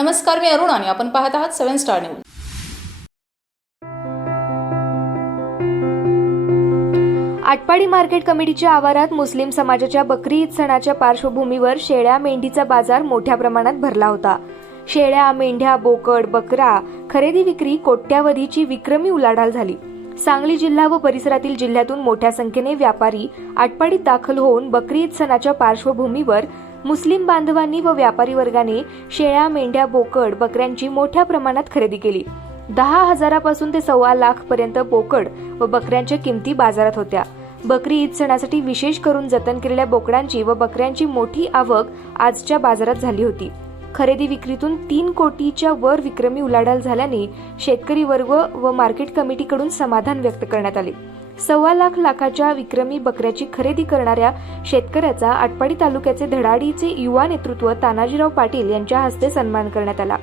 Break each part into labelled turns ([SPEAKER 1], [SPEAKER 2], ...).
[SPEAKER 1] नमस्कार मी अरुण आणि आपण पाहत आहात seven star news.
[SPEAKER 2] Atpadi market कमिटीच्या आवारात मुस्लिम समाजाच्या बकरी ईद सणाच्या पार्श्वभूमीवर शेळ्या मेंढीचा बाजार मोठ्या प्रमाणात भरला होता. शेळ्या मेंढ्या बोकड बकरा खरेदी विक्री कोट्यावधीची विक्रमी उलाढाल झाली. सांगली जिल्हा व परिसरातील जिल्ह्यातून मोठ्या संख्येने व्यापारी आटपाडीत दाखल होऊन बकरी ईद सणाच्या पार्श्वभूमीवर मुस्लिम बांधवांनी व व्यापारी वर्गाने शेळ्या मेंढ्या बोकड बकऱ्यांची मोठ्या प्रमाणात खरेदी केली. दहा हजारापासून ते सव्वा लाख पर्यंत बोकड व बकऱ्यांच्या किमती बाजारात होत्या. बकरी ईद सणासाठी विशेष करून जतन केलेल्या बोकडांची व बकऱ्यांची मोठी आवक आजच्या बाजारात झाली होती. खरेदी विक्रीतून तीन कोटीच्या वर विक्रमी उलाढाल झाल्याने शेतकरी वर्ग व मार्केट कमिटीकडून समाधान व्यक्त करण्यात आले. सव्वा लाख लाखाच्या विक्रमी बकऱ्याची खरेदी करणाऱ्या शेतकऱ्याचा आटपाडी तालुक्याचे धडाडीचे युवा नेतृत्व तानाजीराव पाटील यांच्या हस्ते सन्मान करण्यात आला.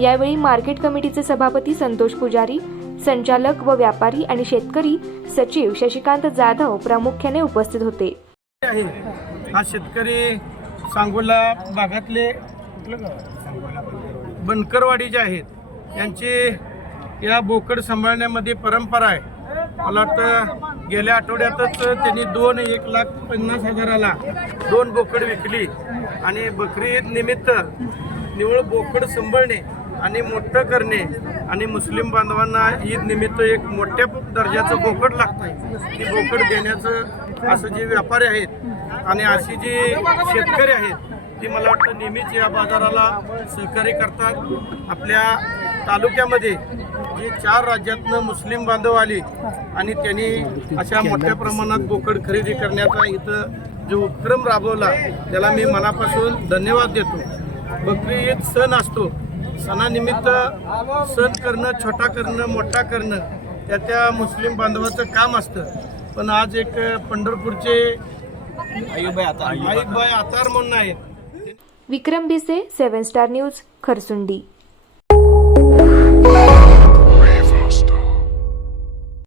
[SPEAKER 2] यावेळी मार्केट कमिटीचे सभापती संतोष पुजारी संचालक व व्यापारी आणि शेतकरी सचिव शशिकांत जाधव प्रामुख्याने उपस्थित होते.
[SPEAKER 3] आहे. हा शेतकरी सांगोला भागातले कुठलं गाव? बनकरवाडी जे आहेत यांची या बोकड सांभाळण्यामध्ये परंपरा आहे. मला वाटतं गेल्या आठवड्यातच त्यांनी दोन एक लाख पन्नास हजाराला दोन बोकड विकली. आणि बकरी निमित्त निवळ बोकड सांभाळणे आणि मोठं करणे आणि मुस्लिम बांधवांना ईद निमित्त एक मोठ्या दर्जाचं बोकड लागतं आहे ती बोकड देण्याचं असं जे व्यापारी आहेत आणि अशी जी शेतकरी आहेत ती मला वाटतं नेहमीच या बाजाराला सहकार्य करतात. आपल्या तालुक्यामध्ये जे चार राज्यातनं मुस्लिम बांधव आले आणि त्यांनी अशा मोठ्या प्रमाणात बोकड खरेदी करण्याचा इथं जो उपक्रम राबवला त्याला मी मनापासून धन्यवाद देतो. बकरी ईद सण असतो. सणानिमित्त सण करणं छोटा करणं मोठा करणं त्या त्या मुस्लिम बांधवाचं काम असतं. पण आज एक पंढरपूरचे आईबाई आतार म्हणून आहेत.
[SPEAKER 2] Vikram Bhise seven star news Kharsundi.